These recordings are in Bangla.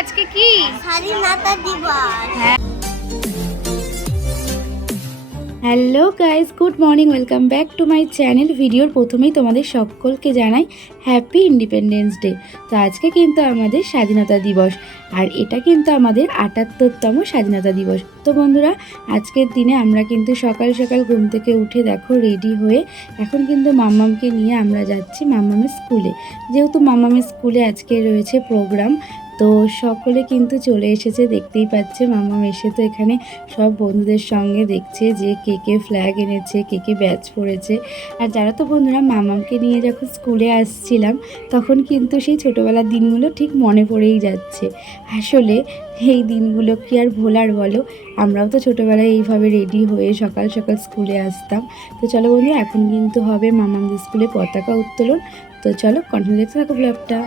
আজকে কি স্বাধীনতা দিবস। Hello guys, good morning, welcome back to my channel. ভিডিওর প্রথমেই তোমাদের সকলকে জানাই হ্যাপি ইন্ডিপেন্ডেন্স ডে। তো আজকে কিন্তু আমাদের স্বাধীনতা দিবস, আর এটা কিন্তু আমাদের ৭৮তম স্বাধীনতা দিবস। তো বন্ধুরা, আজকের দিনে আমরা কিন্তু সকাল সকাল ঘুম থেকে উঠে দেখো রেডি হয়ে এখন কিন্তু মাম্মামকে নিয়ে আমরা যাচ্ছি মাম্মামের স্কুলে। যেহেতু মাম্মামের স্কুলে আজকে রয়েছে প্রোগ্রাম, তো সকলে কিন্তু চলে এসেছে, দেখতেই পাচ্ছে। মাম্মাম এসে তো এখানে সব বন্ধুদের সঙ্গে দেখছে যে কে কে ফ্ল্যাগ এনেছে, কে কে ব্যাচ পড়েছে। আর যারা তো বন্ধুরা মাম্মামকে নিয়ে যখন স্কুলে আসছিলাম তখন কিন্তু সেই ছোটোবেলার দিনগুলো ঠিক মনে পড়েই যাচ্ছে। আসলে এই দিনগুলো কি আর ভোলার বলো, আমরাও তো ছোটোবেলায় এইভাবে রেডি হয়ে সকাল সকাল স্কুলে আসতাম। তো চলো বন্ধু, এখন কিন্তু হবে মাম্মামদের স্কুলে পতাকা উত্তোলন। তো চলো কন্টিনিউ দেখতে থাকো ব্লগটা।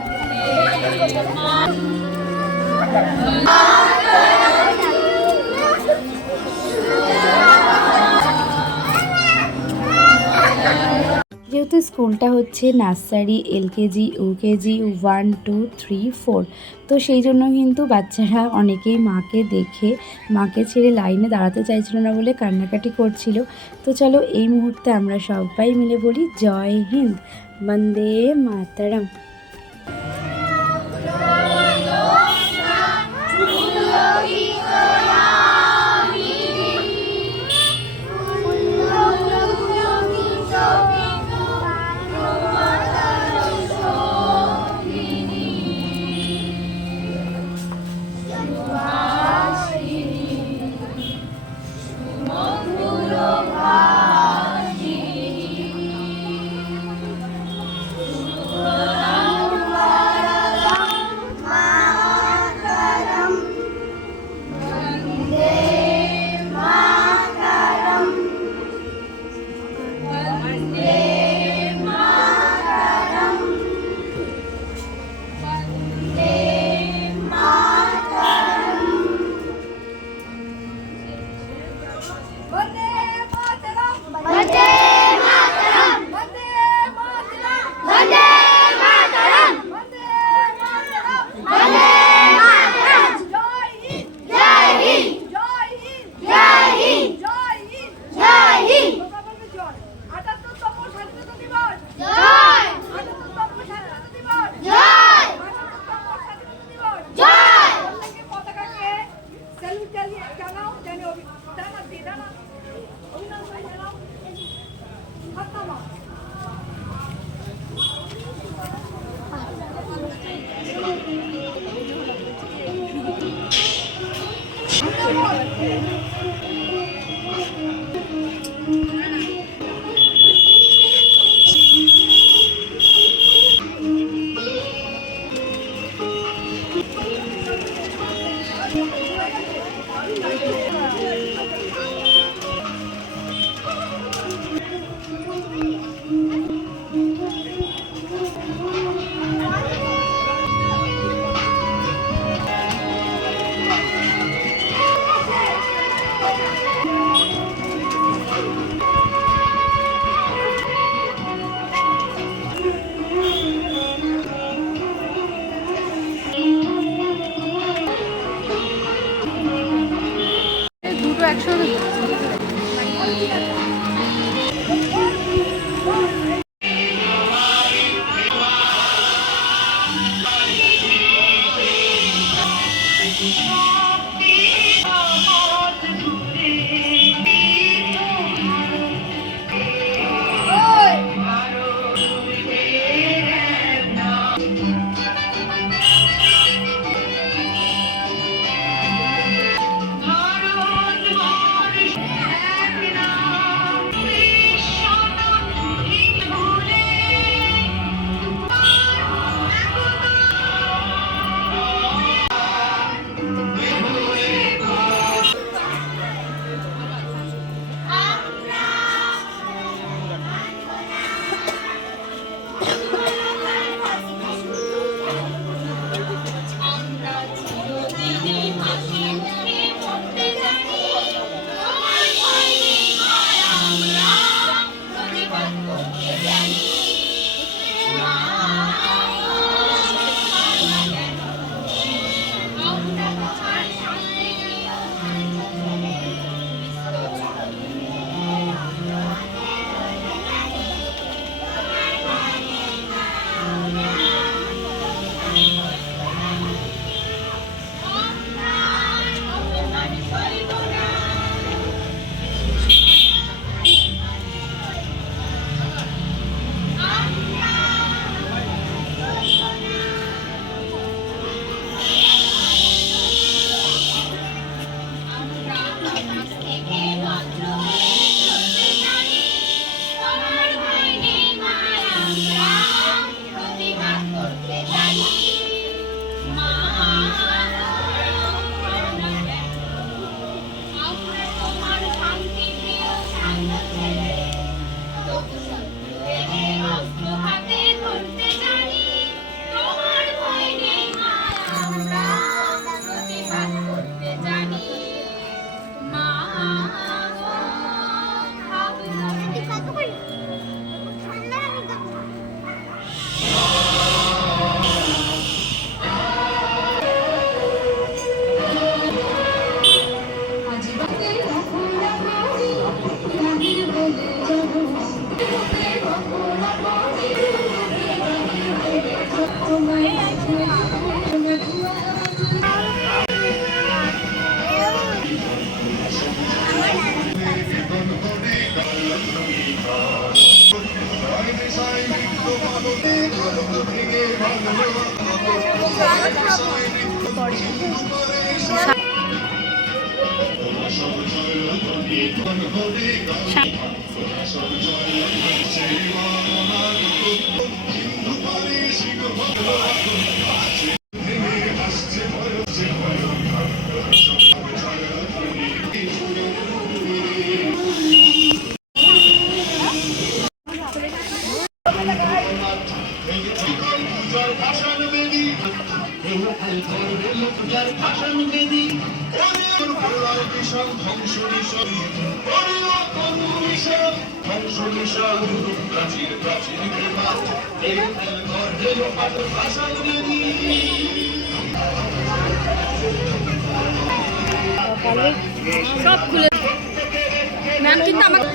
যেহেতু স্কুলটা হচ্ছে নার্সারি, এলকেজি, ইউকেজি 1, 2, 3, 4, তো সেই জন্য কিন্তু বাচ্চারা অনেকেই মাকে দেখে মাকে ছেড়ে লাইনে দাঁড়াতে চাইছিল না বলে কান্নাকাটি করছিল। তো চলো এই মুহূর্তে আমরা সবাই মিলে বলি জয় হিন্দ, বন্দে মাতরম। সব খুলে ম্যাম কিন্তু আমাকে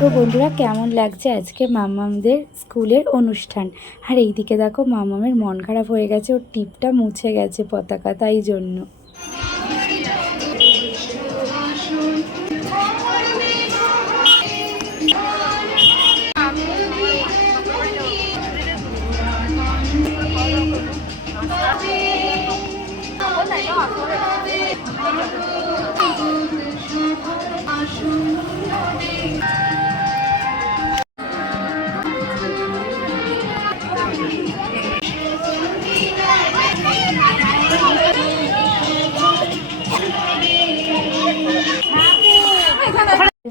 তো বন্ধুরা, কেমন লাগছে আজকে মাম্মামদের স্কুলের অনুষ্ঠান। আর এইদিকে দেখো মাম্মামের মন খারাপ হয়ে গেছে, ওর টিপটা মুছে গেছে পতাকা, তাই জন্য।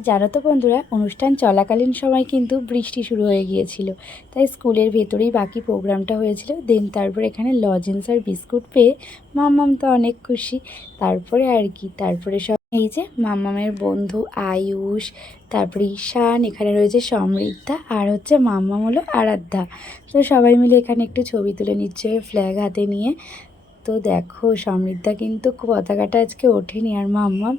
জানো তো বন্ধুরা, অনুষ্ঠান চলাকালীন সময় কিন্তু বৃষ্টি শুরু হয়ে গিয়েছিল, তাই স্কুলের ভেতরেই বাকি প্রোগ্রামটা হয়েছিল। দেন তারপর এখানে লজেন্স আর বিস্কুট পেয়ে মাম্মাম তো অনেক খুশি। তারপরে আর কি, তারপরে সব এই যে মাম্মামের বন্ধু আয়ুষ, তারপরে ঈশান, এখানে রয়েছে সমৃদ্ধা, আর হচ্ছে মাম্মাম হলো আরাধ্যা। তো সবাই মিলে এখানে একটু ছবি তুলে নিচ্ছে ফ্ল্যাগ হাতে নিয়ে। তো দেখো সমৃদ্ধা কিন্তু পতাকাটা আজকে ওঠেনি, আর মাম্মাম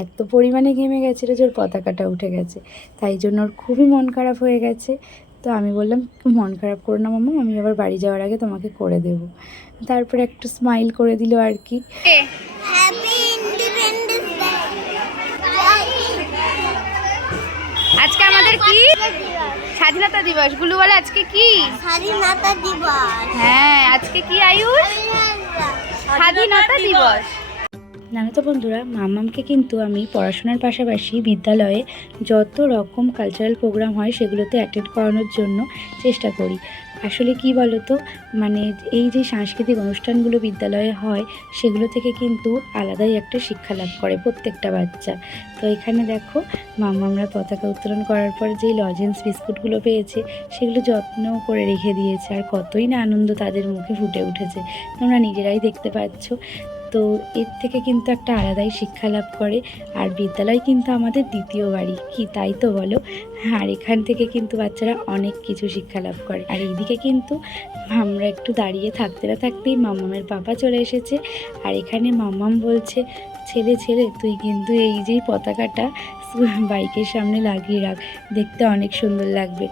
এত পরিমাণে ঘেমে গেছিলো যে ওর পতাকাটা উঠে গেছে, তাই জন্য ওর খুবই মন খারাপ হয়ে গেছে। তো আমি বললাম মন খারাপ করো না মাম্মাম, আমি আবার বাড়ি যাওয়ার আগে তোমাকে করে দেবো। তারপরে একটু স্মাইল করে দিল আর কি। Happy independence day. আজকে আমাদের কি স্বাধীনতা দিবস। গুলু বলে আজকে কি স্বাধীনতা দিবস। হ্যাঁ, আজকে কি আয়ুষ? স্বাধীনতা দিবস। জানো তো বন্ধুরা, মাম্মামকে কিন্তু আমি পড়াশোনার পাশাপাশি বিদ্যালয়ে যত রকম কালচারাল প্রোগ্রাম হয় সেগুলোতে অ্যাটেন্ড করানোর জন্য চেষ্টা করি। আসলে কি বলো তো, মানে এই যে সাংস্কৃতিক অনুষ্ঠানগুলো বিদ্যালয়ে হয় সেগুলো থেকে কিন্তু আলাদাই একটা শিক্ষা লাভ করে প্রত্যেকটা বাচ্চা। তো এখানে দেখো মাম্মামরা পতাকা উত্তোলন করার পর যেই লজেন্স বিস্কুটগুলো পেয়েছে সেগুলো যত্ন করে রেখে দিয়েছে, আর কতই না আনন্দ তাদের মুখে ফুটে উঠেছে, তোমরা নিজেরাই দেখতে পাচ্ছ। তো এর থেকে কিন্তু একটা আলাদাই শিক্ষা লাভ করে। আর বিদ্যালয় কিন্তু আমাদের দ্বিতীয় বাড়ি, কি তাই তো বলো? আর এখান থেকে কিন্তু বাচ্চারা অনেক কিছু শিক্ষা লাভ করে। আর এইদিকে কিন্তু আমরা একটু দাঁড়িয়ে থাকতে না থাকতেই মাম্মামের পাপা চলে এসেছে। আর এখানে মাম্মাম বলছে, ছেলে ছেলে তুই কিন্তু এই যেই পতাকাটা বাইকের সামনে লাগিয়ে রাখ, দেখতে অনেক সুন্দর লাগবে।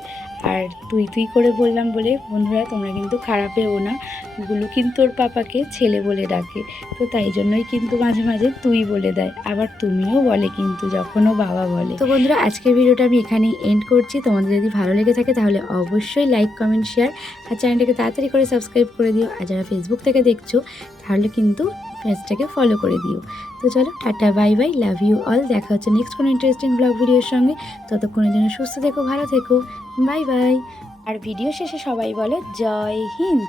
আর তুই তুই করে বললাম বলে বন্ধুরা তোমরা কিন্তু খারাপ পেও না, গুলো কিন্তু ওর পাপাকে ছেলে বলে ডাকে, তো তাই জন্যই কিন্তু মাঝে মাঝে তুই বলে দেয়, আবার তুমিও বলে কিন্তু যখন ও বাবা বলে। তো বন্ধুরা, আজকের ভিডিওটা আমি এখানেই এন্ড করছি। তোমাদের যদি ভালো লেগে থাকে তাহলে অবশ্যই লাইক, কমেন্ট, শেয়ার আর চ্যানেলটাকে তাড়াতাড়ি করে সাবস্ক্রাইব করে দিও। আর যারা ফেসবুক থেকে দেখছো তাহলে কিন্তু পেজটাকে ফলো করে দিও। তো চলো tata bye bye, love you all. দেখা হচ্ছে নেক্সট কোনো ইন্টারেস্টিং ব্লগ ভিডিওর সঙ্গে। ততক্ষণের জন্য সুস্থ থেকো, ভালো থেকো, বাই বাই। আর ভিডিও শেষে সবাই বলো জয় হিন্দ।